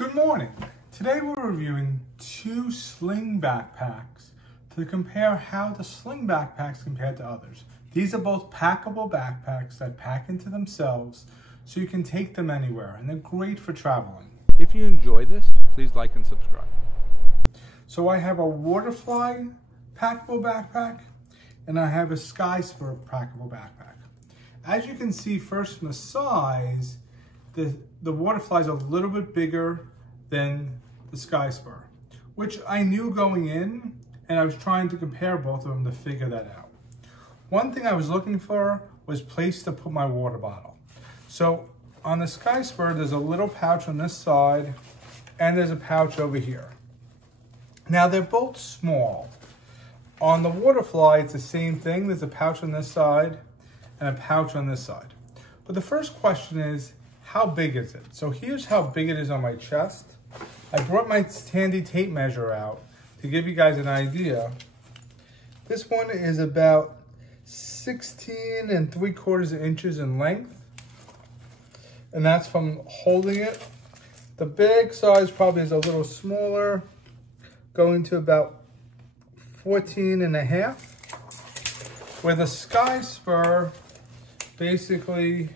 Good morning. Today we're reviewing two sling backpacks to compare how the sling backpacks compare to others. These are both packable backpacks that pack into themselves so you can take them anywhere, and they're great for traveling. If you enjoy this, please like and subscribe. So I have a WaterFly packable backpack and I have a Skysper packable backpack. As you can see first from the size, the WaterFly is a little bit bigger than the Skysper, which I knew going in, and I was trying to compare both of them to figure that out. One thing I was looking for was place to put my water bottle. So on the Skysper, there's a little pouch on this side, and there's a pouch over here. Now they're both small. On the WaterFly, it's the same thing. There's a pouch on this side and a pouch on this side. But the first question is, how big is it? So here's how big it is on my chest. I brought my handy tape measure out to give you guys an idea. This one is about 16 3/4 inches in length. And that's from holding it. The bag size probably is a little smaller, going to about 14.5. Where the Skysper basically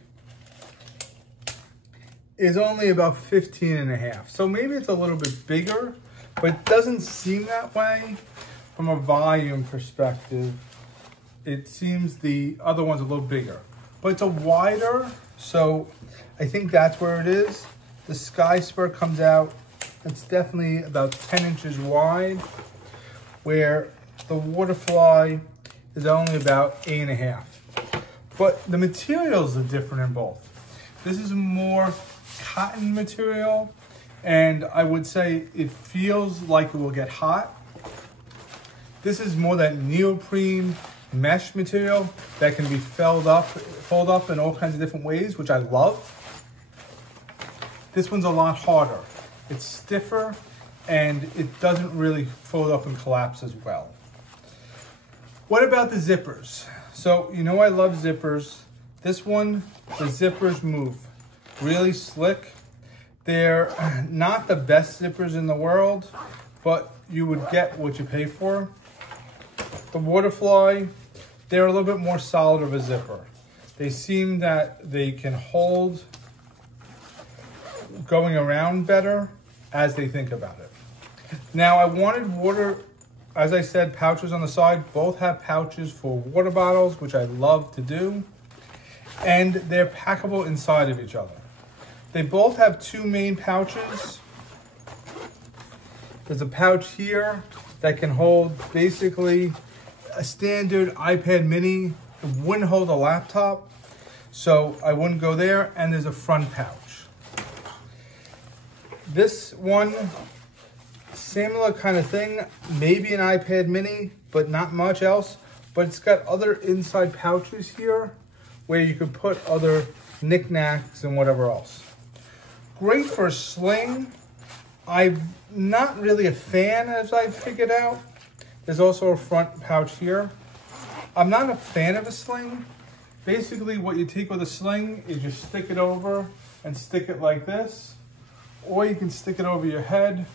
is only about 15.5. So maybe it's a little bit bigger, but it doesn't seem that way from a volume perspective. It seems the other one's a little bigger, but it's a wider, so I think that's where it is. The Skysper comes out, it's definitely about 10 inches wide, where the WaterFly is only about 8.5. But the materials are different in both. This is more cotton material, and I would say it feels like it will get hot. This is more that neoprene mesh material that can be fold up in all kinds of different ways, which I love. This one's a lot harder. It's stiffer, and it doesn't really fold up and collapse as well. What about the zippers? So, you know I love zippers. This one, the zippers move really slick. They're not the best zippers in the world, but you would get what you pay for. The WaterFly, they're a little bit more solid of a zipper. They seem that they can hold going around better as they think about it. Now I wanted as I said, pouches on the side. Both have pouches for water bottles, which I love to do. And they're packable inside of each other. They both have two main pouches. There's a pouch here that can hold basically a standard iPad mini. It wouldn't hold a laptop, so I wouldn't go there. And there's a front pouch. This one, similar kind of thing, maybe an iPad mini, but not much else. But it's got other inside pouches here where you could put other knickknacks and whatever else. Great for a sling. I'm not really a fan, as I've figured out. There's also a front pouch here. I'm not a fan of a sling. Basically what you take with a sling is you stick it over and stick it like this, or you can stick it over your head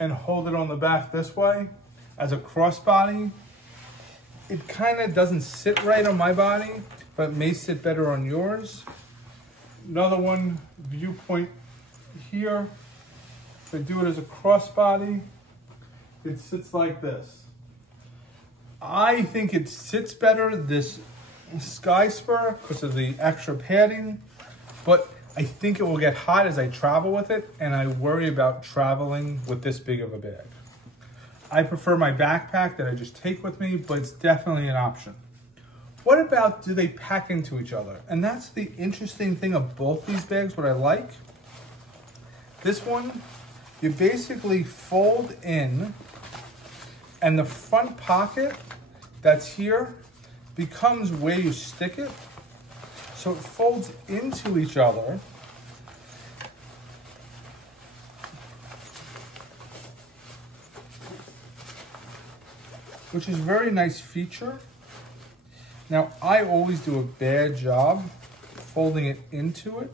and hold it on the back this way as a crossbody. It kind of doesn't sit right on my body, but it may sit better on yours. Another one, viewpoint here. If I do it as a crossbody, it sits like this. I think it sits better, this Skysper, because of the extra padding, but I think it will get hot as I travel with it, and I worry about traveling with this big of a bag. I prefer my backpack that I just take with me, but it's definitely an option. What about, do they pack into each other? And that's the interesting thing of both these bags, what I like. This one, you basically fold in, and the front pocket that's here becomes where you stick it. So it folds into each other. Which is a very nice feature. Now, I always do a bad job folding it into it.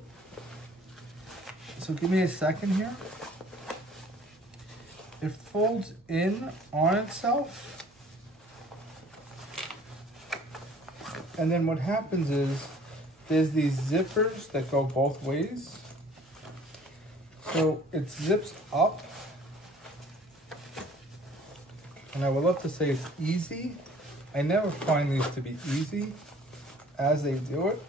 So give me a second here. it folds in on itself. And then what happens is there's these zippers that go both ways. So it zips up. And I would love to say it's easy. I never find these to be easy as they do it.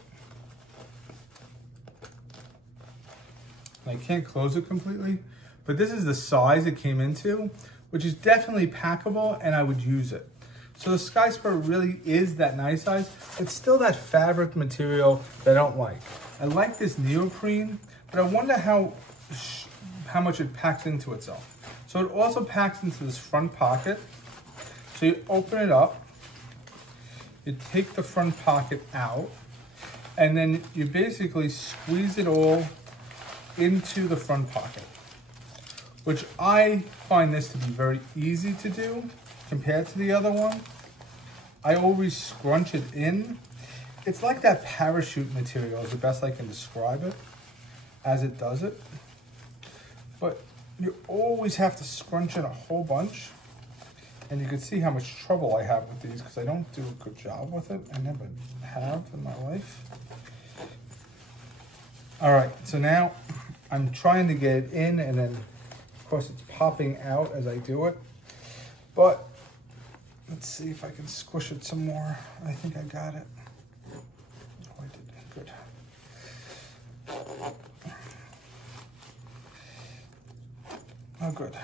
I can't close it completely, but this is the size it came into, which is definitely packable, and I would use it. So the SkySper really is that nice size. It's still that fabric material that I don't like. I like this neoprene, but I wonder how much it packs into itself. So it also packs into this front pocket. So you open it up, you take the front pocket out, and then you basically squeeze it all into the front pocket, which I find this to be very easy to do compared to the other one. I always scrunch it in. It's like that parachute material is the best I can describe it as it does it. But you always have to scrunch in a whole bunch. And you can see how much trouble I have with these because I don't do a good job with it. I never have in my life. All right, so now I'm trying to get it in, and then of course it's popping out as I do it. But let's see if I can squish it some more. I think I got it. Oh, I did, good. Oh, good.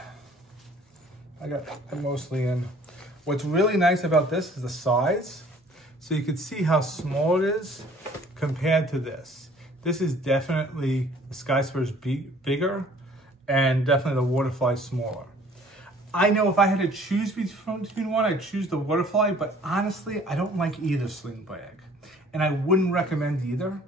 I got it mostly in. What's really nice about this is the size. So you can see how small it is compared to this. This is definitely, the SkySper's bigger, and definitely the WaterFly smaller. I know if I had to choose between one, I'd choose the WaterFly, but honestly, I don't like either sling bag. And I wouldn't recommend either.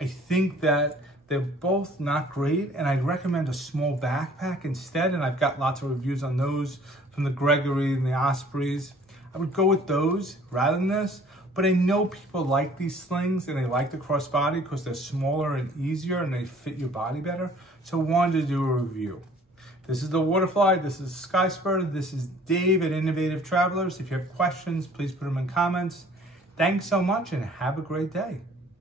I think that they're both not great, and I'd recommend a small backpack instead, and I've got lots of reviews on those from the Gregory and the Ospreys. I would go with those rather than this, but I know people like these slings and they like the crossbody because they're smaller and easier and they fit your body better. So I wanted to do a review. This is the WaterFly, this is SkySper, this is Dave at Innovative Travelers. If you have questions, please put them in comments. Thanks so much and have a great day.